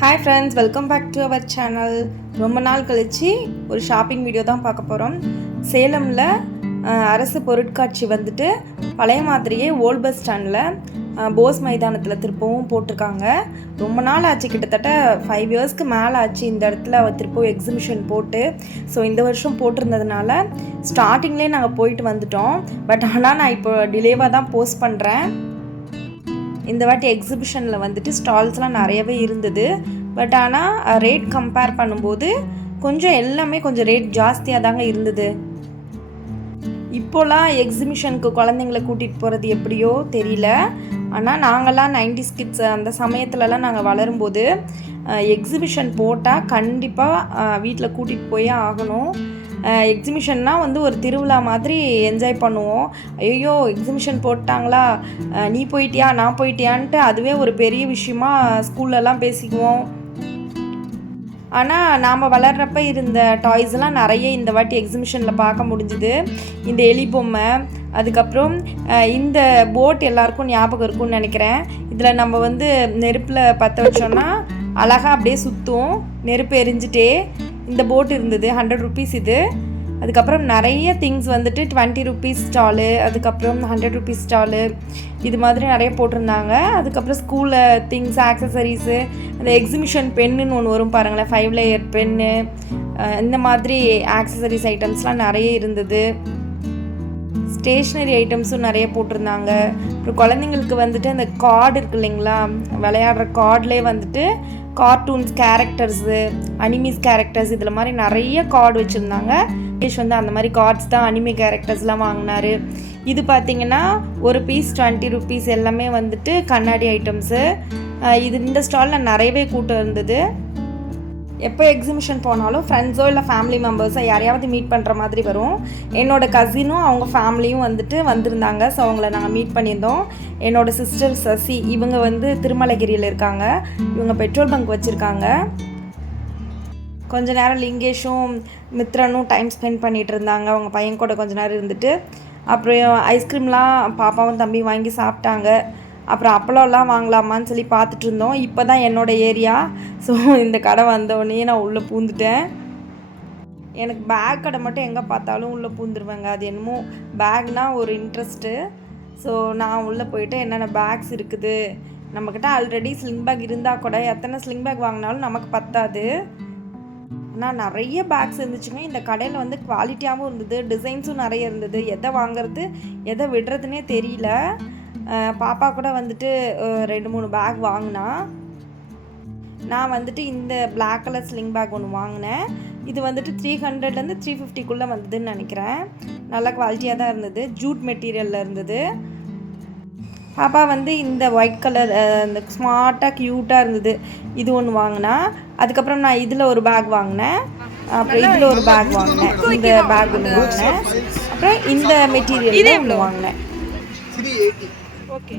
Hi friends welcome back to our channel ரொம்ப நாள் கழித்து ஒரு ஷாப்பிங் வீடியோ தான் பார்க்க போகிறோம் சேலமில் அரசு பொருட்காட்சி வந்துட்டு பழைய மாதிரியே ஓல்ட் பஸ் ஸ்டாண்டில் போஸ் மைதானத்தில் திருப்பவும் போட்டிருக்காங்க. ரொம்ப நாள் ஆச்சு கிட்டத்தட்ட ஃபைவ் இயர்ஸ்க்கு மேலே ஆச்சு இந்த இடத்துல திருப்பவும் எக்ஸிபிஷன் போட்டு. ஸோ இந்த வருஷம் போட்டிருந்ததுனால ஸ்டார்டிங்லேயே நாங்கள் போயிட்டு வந்துட்டோம். பட் ஆனால் நான் இப்போ டிலேவாக தான் போஸ்ட் பண்ணுறேன் இந்த வாட்டி எக்ஸிபிஷனில் வந்துட்டு ஸ்டால்ஸ்லாம் நிறையவே இருந்தது. பட் ஆனால் ரேட் கம்பேர் பண்ணும்போது கொஞ்சம் எல்லாமே கொஞ்சம் ரேட் ஜாஸ்தியாக தாங்க இருந்தது. இப்போலாம் எக்ஸிபிஷனுக்கு குழந்தைங்கள கூட்டிகிட்டு போகிறது எப்படியோ தெரியல. ஆனால் நாங்களாம் நைன்டி கிட்ஸ் அந்த சமயத்துலலாம் நாங்கள் வளரும்போது எக்ஸிபிஷன் போட்டால் கண்டிப்பாக வீட்டில் கூட்டிகிட்டு போயே ஆகணும். எக்ஸிபிஷன்னா வந்து ஒரு திருவிழா மாதிரி என்ஜாய் பண்ணுவோம். ஐயோ எக்ஸிபிஷன் போட்டாங்களா? நீ போயிட்டியா நான் போயிட்டியான்ட்டு அதுவே ஒரு பெரிய விஷயமா ஸ்கூல்லலாம் பேசிக்குவோம். ஆனால் நாம் வளர்கிறப்ப இருந்த டாய்ஸ்லாம் நிறைய இந்த வாட்டி எக்ஸிபிஷனில் பார்க்க முடிஞ்சுது. இந்த எலி பொம்மை அதுக்கப்புறம் இந்த போட் எல்லாருக்கும் ஞாபகம் இருக்கும்னு நினைக்கிறேன். இதில் நம்ம வந்து நெருப்பில் பற்ற வச்சோன்னா அழகாக அப்படியே சுற்றும் நெருப்பு எரிஞ்சிட்டே இந்த போட் இருந்தது ஹண்ட்ரட் ருபீஸ் இது. அதுக்கப்புறம் நிறைய திங்ஸ் வந்துட்டு டுவெண்ட்டி ருபீஸ் ஸ்டாலு அதுக்கப்புறம் ஹண்ட்ரட் ருபீஸ் ஸ்டாலு இது மாதிரி நிறைய போட்டிருந்தாங்க. அதுக்கப்புறம் ஸ்கூலில் திங்ஸ் ஆக்சசரிஸு அந்த எக்ஸிபிஷன் பென்னுன்னு ஒன்று வரும் பாருங்களேன் ஃபைவ் லேயர் பென்னு இந்த மாதிரி ஆக்சசரிஸ் ஐட்டம்ஸ்லாம் நிறைய இருந்தது. ஸ்டேஷ்னரி ஐட்டம்ஸும் நிறைய போட்டிருந்தாங்க. அப்புறம் குழந்தைங்களுக்கு வந்துட்டு அந்த கார்டு இருக்கு இல்லைங்களா விளையாடுற கார்ட்லேயே வந்துட்டு கார்ட்டூன்ஸ் கேரக்டர்ஸு அனிமிஸ் கேரக்டர்ஸ் இதில் மாதிரி நிறைய கார்டு வச்சுருந்தாங்க. சுரேஷ் வந்து அந்த மாதிரி கார்ட்ஸ் தான் அனிமி கேரக்டர்ஸ்லாம் வாங்கினாரு. இது பார்த்தீங்கன்னா ஒரு பீஸ் டுவெண்ட்டி ருபீஸ் எல்லாமே வந்துட்டு கண்ணாடி ஐட்டம்ஸு இது இந்த ஸ்டாலில் நிறையவே கூட்டம் இருந்தது. எப்போ எக்ஸிபிஷன் போனாலும் ஃப்ரெண்ட்ஸோ இல்லை ஃபேமிலி மெம்பர்ஸோ யாரையாவது மீட் பண்ணுற மாதிரி வரும். என்னோடய கசினும் அவங்க ஃபேமிலியும் வந்துட்டு வந்திருந்தாங்க. ஸோ அவங்கள நாங்கள் மீட் பண்ணியிருந்தோம். என்னோட சிஸ்டர் சசி இவங்க வந்து திருமலகிரியில் இருக்காங்க. இவங்க பெட்ரோல் பங்க் வச்சுருக்காங்க. கொஞ்ச நேரம் லிங்கேஷும் மித்ரனும் டைம் ஸ்பெண்ட் பண்ணிகிட்டு இருந்தாங்க. அவங்க பையன் கூட கொஞ்ச நேரம் இருந்துட்டு. அப்புறம் ஐஸ்கிரீம்லாம் பாப்பாவும் தம்பி வாங்கி சாப்பிட்டாங்க. அப்புறம் அப்பளம்லாம் வாங்கலாமான்னு சொல்லி பார்த்துட்டு இருந்தோம் இப்போ தான் என்னோடய ஏரியா. ஸோ இந்த கடை வந்தோடனே நான் உள்ளே பூந்துட்டேன். எனக்கு பேக் கடை மட்டும் எங்கே பார்த்தாலும் உள்ளே பூந்துருவேங்க. அது என்னமோ பேக்னால் ஒரு இன்ட்ரெஸ்ட்டு ஸோ நான் உள்ளே போயிட்டு என்னென்ன பேக்ஸ் இருக்குது? நம்மக்கிட்ட ஆல்ரெடி ஸ்லிங் பேக் இருந்தால் கூட எத்தனை ஸ்லிங் பேக் வாங்கினாலும் நமக்கு பத்தாது. ஆனால் நிறைய பேக்ஸ் இருந்துச்சுங்க. இந்த கடையில் வந்து குவாலிட்டியாகவும் இருந்தது. டிசைன்ஸும் நிறைய இருந்தது. எதை வாங்குறது எதை விடுறதுனே தெரியல. பாப்பா கூட வந்துட்டு ரெண்டு மூணு பேக் வாங்கினா. நான் வந்துட்டு இந்த Black கலர் ஸ்லிங் பேக் ஒன்று வாங்கினேன். இது வந்துட்டு த்ரீ ஹண்ட்ரட்லேருந்து த்ரீ ஃபிஃப்டிக்குள்ளே வந்ததுன்னு நினைக்கிறேன். நல்ல குவாலிட்டியாக தான் இருந்தது. ஜூட் மெட்டீரியலில் இருந்தது. பாப்பா வந்து இந்த ஒயிட் கலர் இந்த ஸ்மார்ட்டாக க்யூட்டாக இருந்தது. இது ஒன்று வாங்கினா. அதுக்கப்புறம் நான் இதில் ஒரு பேக் வாங்கினேன். அப்புறம் இதில் ஒரு பேக் வாங்கினேன். இந்த பேக் ஒன்று வாங்கினேன். அப்புறம் இந்த மெட்டீரியல் ஒன்று வாங்கினேன்.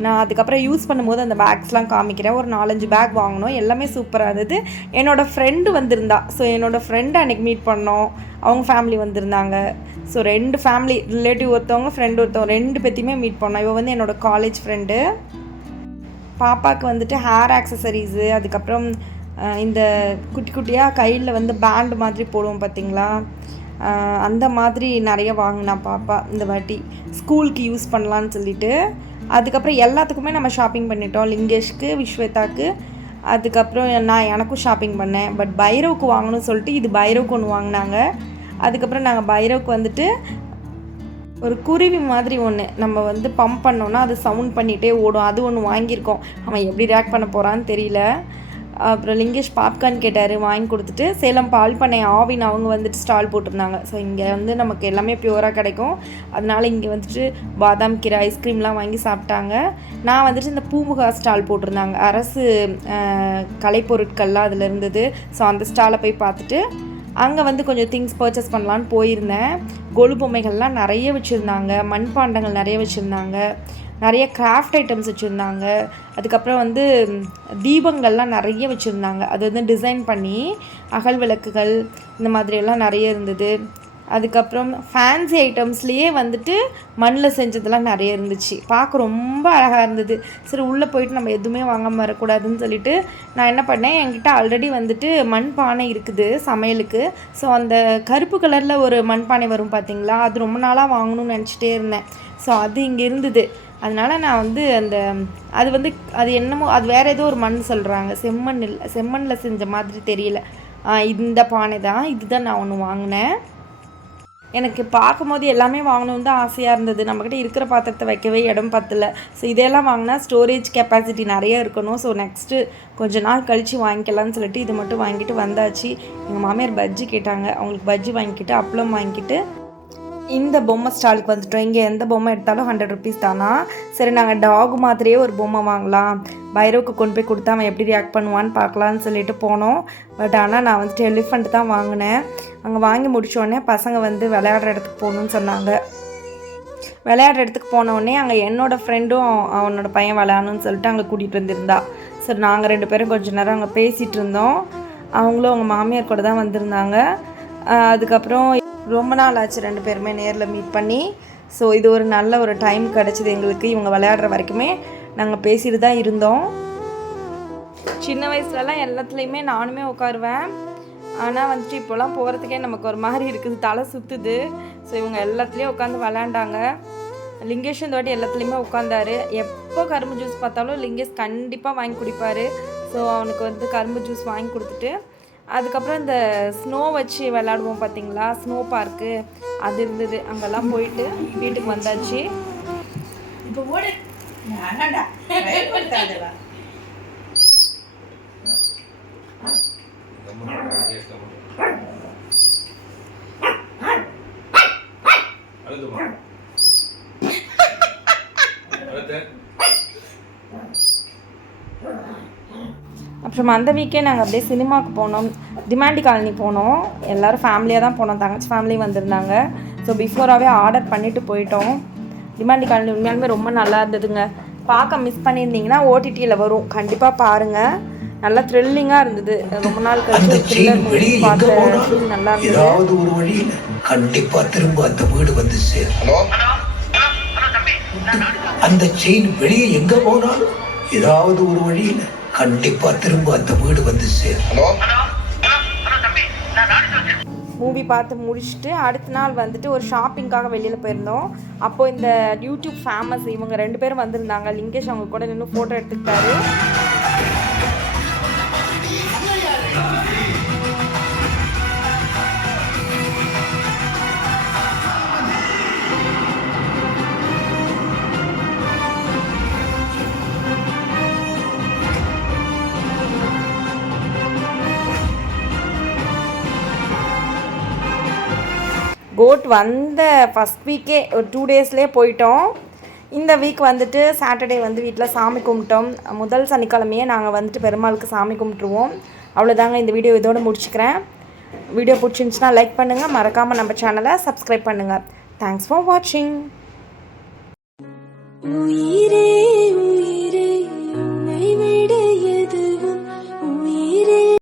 நான் அதுக்கப்புறம் யூஸ் பண்ணும்போது அந்த பேக்ஸ்லாம் காமிக்கிறேன். ஒரு நாலஞ்சு பேக் வாங்கினோம் எல்லாமே சூப்பராக இருந்தது. என்னோடய ஃப்ரெண்டு வந்திருந்தா. ஸோ என்னோடய ஃப்ரெண்டு அன்றைக்கி மீட் பண்ணோம். அவங்க ஃபேமிலி வந்திருந்தாங்க. ஸோ ரெண்டு ஃபேமிலி ரிலேட்டிவ் ஒருத்தவங்க ஃப்ரெண்டு ஒருத்தவங்க ரெண்டு பேத்தையுமே மீட் பண்ணோம். இவன் வந்து என்னோடய காலேஜ் ஃப்ரெண்டு பாப்பாவுக்கு வந்துட்டு ஹேர் ஆக்சசரிஸு அதுக்கப்புறம் இந்த குட்டி குட்டியாக கையில் வந்து பேண்டு மாதிரி போடுவோம் பார்த்தீங்களா அந்த மாதிரி நிறைய வாங்கினா பாப்பா இந்த வாட்டி. ஸ்கூலுக்கு யூஸ் பண்ணலான்னு சொல்லிட்டு அதுக்கப்புறம் எல்லாத்துக்குமே நம்ம ஷாப்பிங் பண்ணிட்டோம். லிங்கேஷ்க்கு விஸ்வேதாக்கு. அதுக்கப்புறம் நான் எனக்கும் ஷாப்பிங் பண்ணேன். பட் பைரவுக்கு வாங்கணும்னு சொல்லிட்டு இது பைரவுக்கு ஒன்று வாங்கினாங்க. அதுக்கப்புறம் நாங்கள் பைரவுக்கு வந்துட்டு ஒரு குருவி மாதிரி ஒன்று நம்ம வந்து பம்ப் பண்ணோன்னா அது சவுண்ட் பண்ணிகிட்டே ஓடும். அது ஒன்று வாங்கியிருக்கோம். அவன் எப்படி ரியாக்ட் பண்ண போகிறான்னு தெரியல. அப்புறம் லிங்கேஷ் பாப்கார்ன் கேட்டார் வாங்கி கொடுத்துட்டு சேலம் பால் பண்ணை ஆவின் அவங்க வந்துட்டு ஸ்டால் போட்டிருந்தாங்க. ஸோ இங்கே வந்து நமக்கு எல்லாமே பியூராக கிடைக்கும். அதனால இங்கே வந்துட்டு பாதாம் கீரை ஐஸ்கிரீம்லாம் வாங்கி சாப்பிட்டாங்க. நான் வந்துட்டு இந்த பூமுகா ஸ்டால் போட்டிருந்தாங்க. அரசு கலைப்பொருட்கள்லாம் அதில் இருந்தது. ஸோ அந்த ஸ்டாலை போய் பார்த்துட்டு அங்கே வந்து கொஞ்சம் திங்ஸ் பர்ச்சேஸ் பண்ணலான்னு போயிருந்தேன். கொலு பொம்மைகள்லாம் நிறைய வச்சுருந்தாங்க. மண்பாண்டங்கள் நிறைய வச்சுருந்தாங்க. நிறைய கிராஃப்ட் ஐட்டம்ஸ் வச்சுருந்தாங்க. அதுக்கப்புறம் வந்து தீபங்கள்லாம் நிறைய வச்சுருந்தாங்க. அது வந்து டிசைன் பண்ணி அகல் விளக்குகள் இந்த மாதிரியெல்லாம் நிறைய இருந்தது. அதுக்கப்புறம் ஃபேன்சி ஐட்டம்ஸ்லேயே வந்துட்டு மண்ணில் செஞ்சதெல்லாம் நிறைய இருந்துச்சு. பார்க்க ரொம்ப அழகாக இருந்தது. சரி உள்ளே போயிட்டு நம்ம எதுவுமே வாங்காமல் வரக்கூடாதுன்னு சொல்லிட்டு நான் என்ன பண்ணேன்? என்கிட்ட ஆல்ரெடி வந்துட்டு மண் பானை இருக்குது சமையலுக்கு. ஸோ அந்த கருப்பு கலரில் ஒரு மண் பானை வரும் பார்த்தீங்களா அது ரொம்ப நாளாக வாங்கணும்னு நினச்சிட்டே இருந்தேன். ஸோ அது இங்கே இருந்தது. அதனால் நான் வந்து அந்த அது வந்து அது என்னமோ அது வேறு ஏதோ ஒரு மண் சொல்கிறாங்க செம்மண் இல்லை செம்மண்ணில் செஞ்ச மாதிரி தெரியல. இந்த பானை தான். இதுதான் நான் ஒன்று வாங்கினேன். எனக்கு பார்க்கும்போது எல்லாமே வாங்கணும்னு தான் ஆசையாக இருந்தது. நம்மக்கிட்ட இருக்கிற பாத்திரத்தை வைக்கவே இடம் பத்தல. ஸோ இதெல்லாம் வாங்கினா ஸ்டோரேஜ் கெப்பாசிட்டி நிறைய இருக்கணும். ஸோ நெக்ஸ்ட்டு கொஞ்ச நாள் கழித்து வாங்கிக்கலாம்னு சொல்லிட்டு இது மட்டும் வாங்கிட்டு வந்தாச்சு. எங்கள் மாமியார் பஜ்ஜி கேட்டாங்க. அவங்களுக்கு பஜ்ஜி வாங்கிக்கிட்டு அப்பளம் வாங்கிக்கிட்டு இந்த பொம்மை ஸ்டாலுக்கு வந்துட்டோம். இங்கே எந்த பொம்மை எடுத்தாலும் ஹண்ட்ரட் ருபீஸ் தானா? சரி நாங்கள் டாக் மாதிரியே ஒரு பொம்மை வாங்கலாம். பைரவுக்கு கொண்டு போய் கொடுத்தா அவன் எப்படி ரியாக்ட் பண்ணுவான்னு பார்க்கலான்னு சொல்லிட்டு போனோம். பட் ஆனால் நான் வந்துட்டு எலிஃபண்ட் தான் வாங்கினேன். அங்கே வாங்கி முடித்தோடனே பசங்க வந்து விளையாடுற இடத்துக்கு போகணுன்னு சொன்னாங்க. விளையாடுற இடத்துக்கு போனோடனே அங்கே என்னோடய ஃப்ரெண்டும் அவனோட பையன் விளையாடணும்னு சொல்லிட்டு அங்கே கூட்டிகிட்டு வந்திருந்தா. சரி நாங்கள் ரெண்டு பேரும் கொஞ்ச நேரம் அங்கே பேசிகிட்டு இருந்தோம். அவங்களும் அவங்க மாமியார் கூட தான் வந்திருந்தாங்க. அதுக்கப்புறம் ரொம்ப நாள் ஆச்சு ரெண்டு பேருமே நேரில் மீட் பண்ணி. ஸோ இது ஒரு நல்ல ஒரு டைம் கிடச்சிது எங்களுக்கு. இவங்க விளையாடுற வரைக்குமே நாங்கள் பேசிட்டு தான் இருந்தோம். சின்ன வயசுலலாம் எல்லாத்துலேயுமே நானுமே உட்காருவேன். ஆனால் வந்துட்டு இப்போலாம் போகிறதுக்கே நமக்கு ஒரு மாதிரி இருக்குது. தலை சுற்றுது ஸோ இவங்க எல்லாத்துலேயும் உட்காந்து விளாண்டாங்க லிங்கேஷ் இந்த வாட்டி எல்லாத்துலேயுமே உட்காந்தாரு எப்போ கரும்பு ஜூஸ் பார்த்தாலும் லிங்கேஷ் கண்டிப்பாக வாங்கி குடிப்பார். ஸோ அவனுக்கு வந்து கரும்பு ஜூஸ் வாங்கி கொடுத்துட்டு அதுக்கப்புறம் இந்த ஸ்னோ வச்சு விளாடுவோம் பார்த்தீங்களா? ஸ்னோ பார்க்கு அது இருந்தது. அங்கெல்லாம் போயிட்டு வீட்டுக்கு வந்தாச்சு. இப்போ அப்புறம் அந்த வீக்கே நாங்கள் அப்படியே சினிமாவுக்கு போனோம். டிமாண்டி காலனி போனோம். எல்லோரும் ஃபேமிலியாக தான் போனோம். தங்கச்சி ஃபேமிலி வந்திருந்தாங்க. ஸோ பிஃபோராகவே ஆர்டர் பண்ணிவிட்டு போயிட்டோம். டிமாண்டி காலனி உண்மையாலுமே ரொம்ப நல்லா இருந்ததுங்க. பார்க்க மிஸ் பண்ணியிருந்தீங்கன்னா ஓடிடியில் வரும். கண்டிப்பாக பாருங்கள் நல்லா த்ரில்லிங்காக இருந்தது. ரொம்ப நாள் கழிச்சு பார்த்த நல்லா இருந்தது. ஏதாவது ஒரு வழியில கண்டிப்பா திரும்ப அந்த வீடு வந்து சேரும். ஹலோ? அந்த செயின் வெளியே எங்க போனாலும் ஏதாவது ஒரு வழியில கண்டிப்பா திரும்ப அந்த வீடு வந்து சேரும். மூவி பார்த்து முடிச்சுட்டு அடுத்த நாள் வந்துட்டு ஒரு ஷாப்பிங்காக வெளியில் போயிருந்தோம். அப்போது இந்த யூடியூப் ஃபேமஸ் இவங்க ரெண்டு பேரும் வந்திருந்தாங்க. லிங்கேஷ் அவங்க கூட நின்று ஃபோட்டோ எடுத்துக்கிட்டாரு. கோட் வந்த ஃபஸ்ட் வீக்கே ஒரு டூ டேஸ்லேயே போயிட்டோம். இந்த வீக் வந்துட்டு சாட்டர்டே வந்து வீட்டில் சாமி கும்பிட்டோம். முதல் சனிக்கிழமையே நாங்கள் வந்துட்டு பெருமாளுக்கு சாமி கும்பிட்ருவோம் அவ்வளோதாங்க இந்த வீடியோ இதோடு முடிச்சுக்கிறேன். வீடியோ பிடிச்சிருந்துச்சுன்னா லைக் பண்ணுங்கள் மறக்காமல் நம்ம சேனலை சப்ஸ்கிரைப் பண்ணுங்கள் தேங்க்ஸ் ஃபார் வாட்சிங் உயிரே.